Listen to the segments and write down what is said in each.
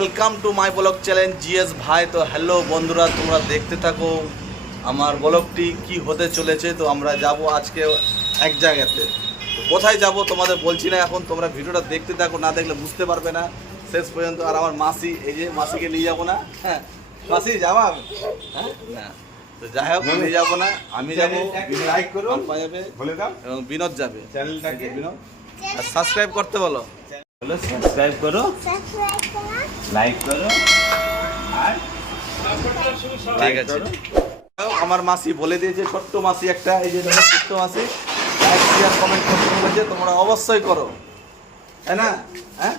Welcome to my vlog challenge GS ভাই তো hello বন্ধুরা তোমরা দেখতে থাকো আমার ব্লগটি কি হতে চলেছে তো আমরা যাব আজকে এক জায়গাতে। তো কোথায় যাব তোমাদের বলছি না এখন তোমরা ভিডিওটা দেখতে থাকো না দেখলে বুঝতে পারবে না। শেষ পর্যন্ত আর আমার মাসি এই যে মাসিকে নিয়ে যাব না হ্যাঁ? মাসি যাবা? হ্যাঁ? না। তো যাই হোক নিয়ে যাব না আমি যাব। লাইক করো যাবে। বলে দাও। এবং বিনোদ যাবে। চ্যানেলটাকে বিনোদ। আর সাবস্ক্রাইব করতে বলো। বলো সাবস্ক্রাইব করো। সাবস্ক্রাইব করা। লাইক করো। আর ঠিক আছে। আমার মাসি বলে দিয়েছে ছোট্ট মাসি একটা এই যে ছোট্ট মাসি লাইক শেয়ার কমেন্ট করতে বলেছে তোমরা অবশ্যই করো। তাই না? হ্যাঁ?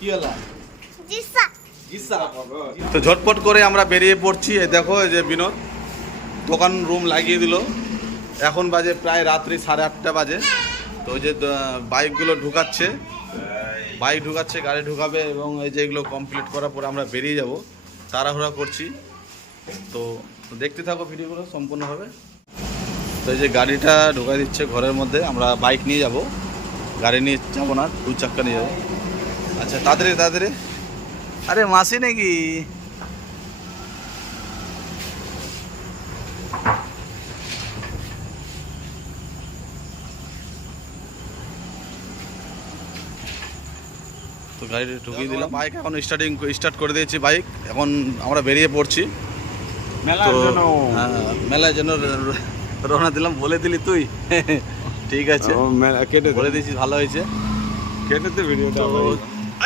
কি হলো তো ঝটপট করে আমরা বেরিয়ে পড়ছি। এই দেখো এই যে বিনোদ দোকান রুম লাগিয়ে দিল। এখন বাজে প্রায় রাত্রি সাড়ে আটটা বাজে। তো ওই যে বাইকগুলো ঢুকাচ্ছে। বাইক ঢুকাচ্ছে, গাড়ি ঢুকাবে এবং এই যে এগুলো কমপ্লিট করার পরে আমরা বেরিয়ে যাব। তাড়াহুড়া করছি। তো দেখতে থাকো ভিডিওগুলো সম্পূর্ণভাবে। তো এই যে গাড়িটা ঢুকাই দিচ্ছে ঘরের মধ্যে, আমরা বাইক নিয়ে যাব। গাড়ি নিয়ে যাব না দু চাক্কা নিয়ে যাব। আচ্ছা তাড়াতাড়ি তাড়াতাড়ি। আরে মাসি নাকি? গাড়িটা ঢুকিয়ে দিলাম। বাইক এখন স্টার্টিং স্টার্ট করে দিয়েছি বাইক এখন আমরা বেরিয়ে পড়ছি। মেলার তো জন্য। হ্যাঁ, মেলার জন্য রওনা দিলাম। বলে দিলি তুই। ঠিক আছে। কেটে বলে দিয়েছিস ভালো হয়েছে। কেটে তো ভিডিওটা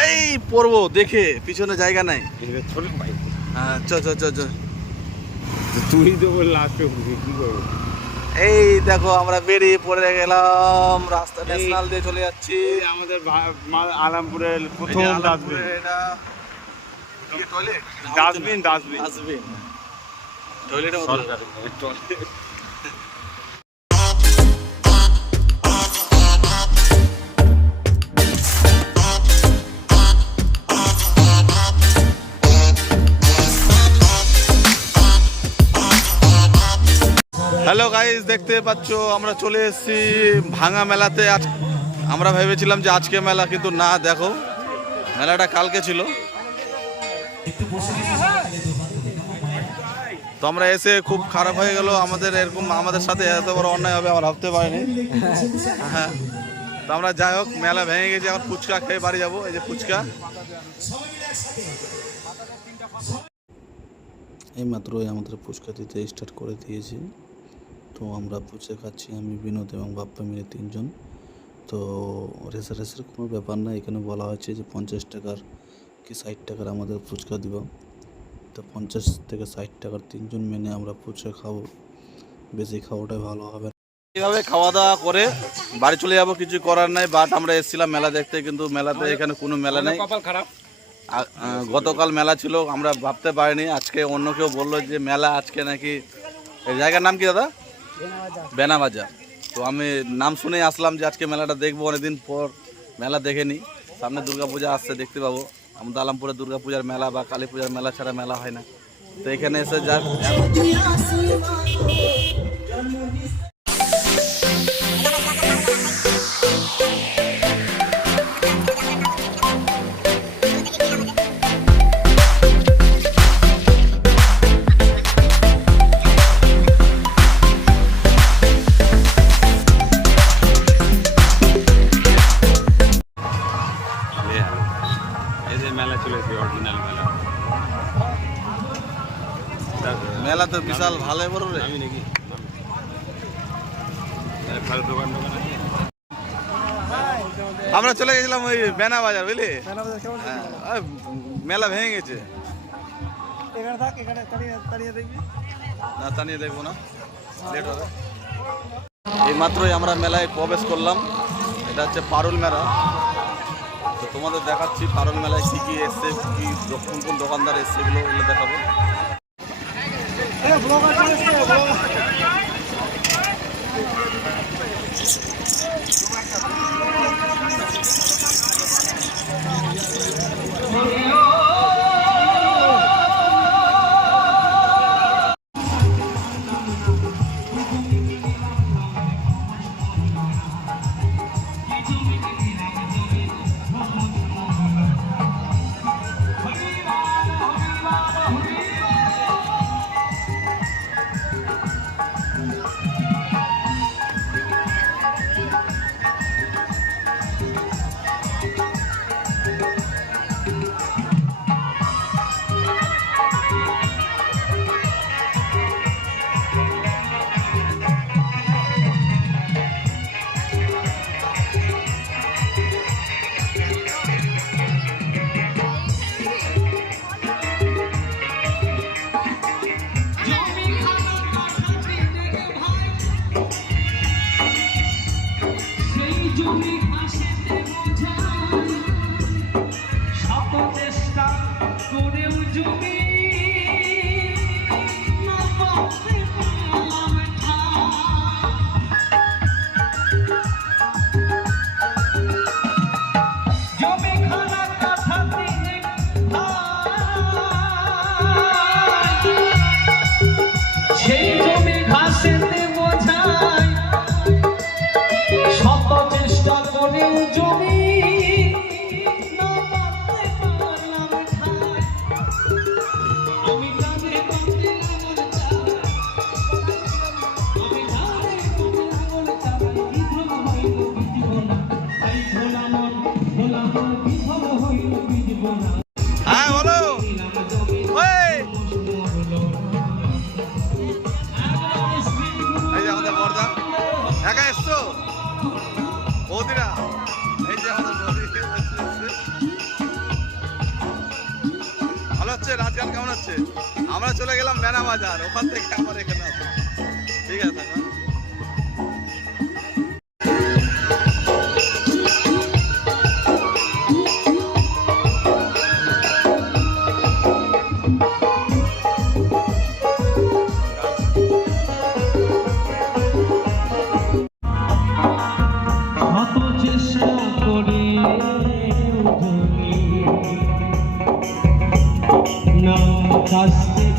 এই পড়ব দেখে পিছনে জায়গা নাই। ছোট ভাই হ্যাঁ চ চ চ চ। তুই তো বল লাস্টে কি করব? এই দেখো আমরা বেরিয়ে পড়ে গেলাম। রাস্তা ন্যাশনাল দিয়ে চলে যাচ্ছি। আমাদের আলমপুরের প্রথম ডাস্টবিন এটা dustbin dustbin toilet hello guys দেখতে পাচ্ছ, আমরা চলে এসেছি ভাঙা মেলাতে। আজ আমরা ভেবেছিলাম যে আজকে মেলা, কিন্তু না, দেখো, মেলাটা কালকে ছিল। তো আমরা এসে খুব খারাপ হয়ে গেল। আমাদের এরকম, আমাদের সাথে এত বড় অন্যায় হবে, আমরা ভাবতে পারিনি। হ্যাঁ তো আমরা যাই হোক, মেলা ভেঙে গেছি, এখন ফুচকা খেয়ে বাড়ি যাব, এই যে ফুচকা। এই মাত্রই আমাদের ফুচকা দিতে স্টার্ট করে দিয়েছি। তো আমরা ফুচকা খাচ্ছি আমি বিনোদ এবং বাপ্পা মিলে তিনজন। তো রেসা রেসের কোনো ব্যাপার না এখানে বলা হয়েছে যে পঞ্চাশ টাকার কি ষাট টাকার আমাদের ফুচকা দিব। তো পঞ্চাশ থেকে ষাট টাকার তিনজন মেনে আমরা ফুচকা খাব। বেশি খাওয়াটাই ভালো হবে এইভাবে খাওয়া দাওয়া করে বাড়ি চলে যাব কিছু করার নাই বাট আমরা এসেছিলাম মেলা দেখতে কিন্তু মেলাতে এখানে কোনো মেলা নেই। খারাপ। গতকাল মেলা ছিল আমরা ভাবতে পারিনি আজকে অন্য কেউ বলল যে মেলা আজকে নাকি এই জায়গার নাম কি দাদা? বেনাবাজার তো আমি নাম শুনেই আসলাম যে আজকে মেলাটা দেখব, অনেকদিন পর মেলা দেখেনি। সামনে দুর্গাপূজা আসছে, দেখতে পাবো। আমাদের আলামপুরে দুর্গাপূজার মেলা বা কালী পূজার মেলা ছাড়া মেলা হয় না। তো এখানে এসে যা বিশাল ভালোই বড় রে আমি নাকি? ভালো আমরা চলে গেছিলাম ওই বেনা বাজার বুঝলি? হ্যাঁ, মেলা ভেঙে গেছে। না টানিয়ে দেখব না। লেট হবে। এই মাত্রই আমরা মেলায় প্রবেশ করলাম। এটা হচ্ছে পারুল মেলা। তো তোমাদের দেখাচ্ছি পারুল মেলায় কি কি এসছে কি কোন কোন দোকানদার এসছে এগুলো 哎呀，不老板，真的谢谢不老。না আমরা চলে গেলাম মেনা বাজার ওখান থেকে আমার এখানে ঠিক আছে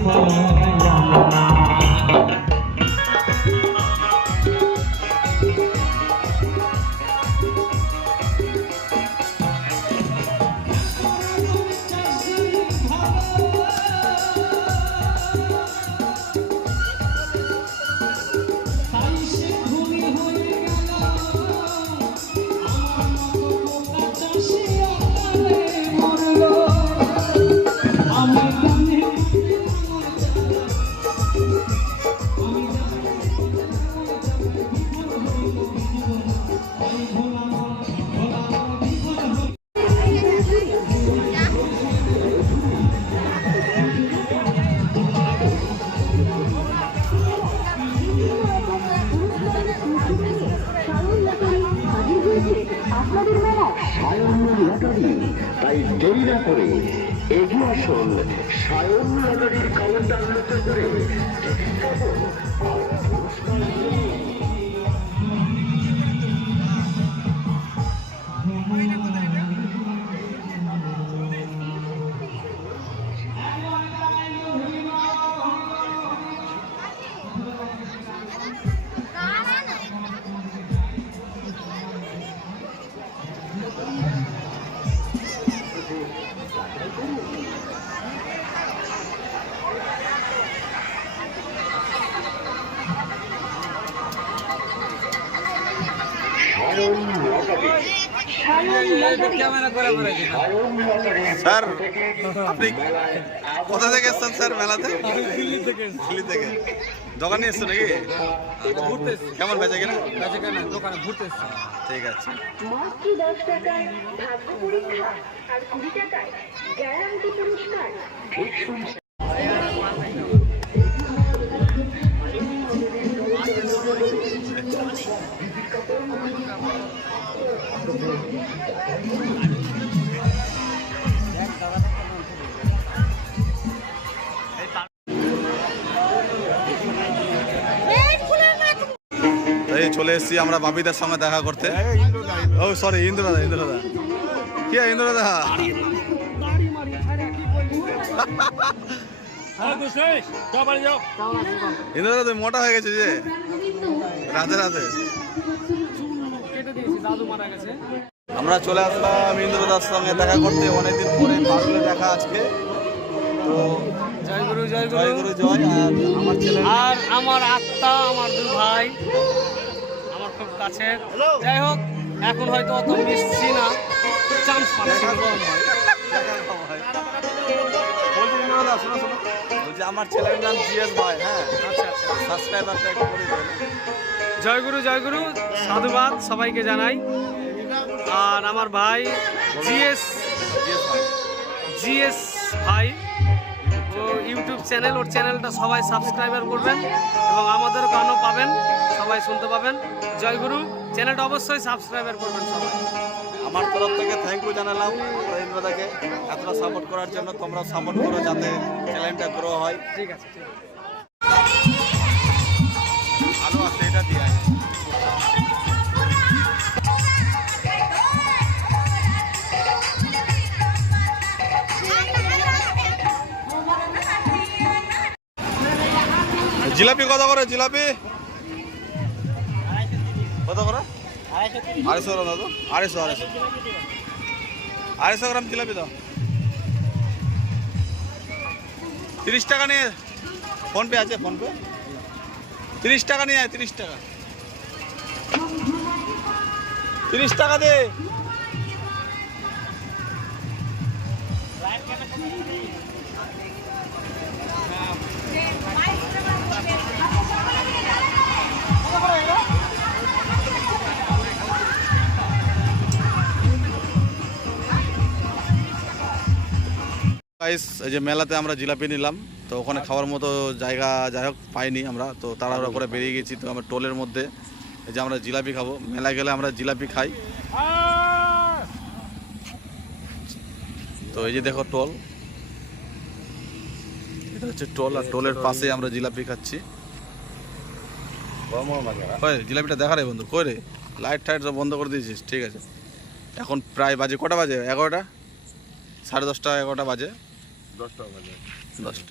home. তাই দেরি না করে এগিয়ে আসুন সায়ন কাউন্টার লক্ষ্য করে স্যার, আপনি কোথা থেকে এসছেন স্যার মেলাতে? দিল্লি থেকে। দোকানে এসছো নাকি? ঘুরতে কেমন বেচে কিনা? বেচে কিনা দোকানে ঘুরতে এসছো ঠিক আছে চলে এসেছি আমরা বাপিদার সঙ্গে দেখা করতে। ও সরি ইন্দ্রদা ইন্দ্রদা। কি ইন্দ্রদা? ইন্দ্রদা তুমি মোটা হয়ে গেছে যে। রাধে রাধে। আমরা চলে আসলাম ইন্দ্রদার সঙ্গে দেখা করতে। অনেকদিন পরে পাশে দেখা আজকে। তো জয় গুরু জয় জয় গুরু জয়। আর আমার ছেলে আর আমার আত্মা আমার দু ভাই। কাছের যাই হোক এখন হয়তো অত মিশছি না চান্স পাচ্ছি আমার ছেলের নাম জিএস ভাই হ্যাঁ? সাবস্ক্রাইবারটা একটু করে দেবেন। জয় গুরু জয় গুরু। সাধুবাদ সবাইকে জানাই। আর আমার ভাই জিএস জিএস ভাই। ও ইউটিউব চ্যানেল ওর চ্যানেলটা সবাই সাবস্ক্রাইবার করবেন এবং আমাদের গানও পাবেন সবাই শুনতে পাবেন। জয় গুরু। চ্যানেলটা অবশ্যই সাবস্ক্রাইবার করবেন সবাই। আমার তরফ থেকে থ্যাংক ইউ জানালাম রবীন্দ্রদাকে এতটা সাপোর্ট করার জন্য তোমরা সাপোর্ট করো যাতে চ্যানেলটা গ্রো হয়। ঠিক আছে ঠিক আছে। এটা দিয়ে জিলাপি কত করে জিলাপি। আড়াইশো গ্রাম গ্রাম জিলাপি দাও তিরিশ টাকা নিয়ে ফোনপে আছে, ফোনপে? তিরিশ টাকা নিয়ে তিরিশ টাকা। তিরিশ টাকা দে। গাইস এই যে মেলাতে আমরা জিলাপি নিলাম। তো ওখানে খাওয়ার মতো জায়গা যাই হোক পাইনি আমরা। তো তাড়াহুড়া করে বেরিয়ে গেছি তো আমরা টোলের মধ্যে। এই যে আমরা জিলাপি খাব। মেলা গেলে আমরা জিলাপি খাই। তো এই যে দেখো টোল। এটা হচ্ছে টোল আর টোলের পাশে আমরা জিলাপি খাচ্ছি। জিলাপিটা দেখা রে বন্ধু, কই রে? লাইট টাইট সব বন্ধ করে দিয়েছিস, ঠিক আছে। এখন প্রায় বাজে, কটা বাজে? এগারোটা? সাড়ে দশটা, এগারোটা বাজে। দশটা বাজে দশটা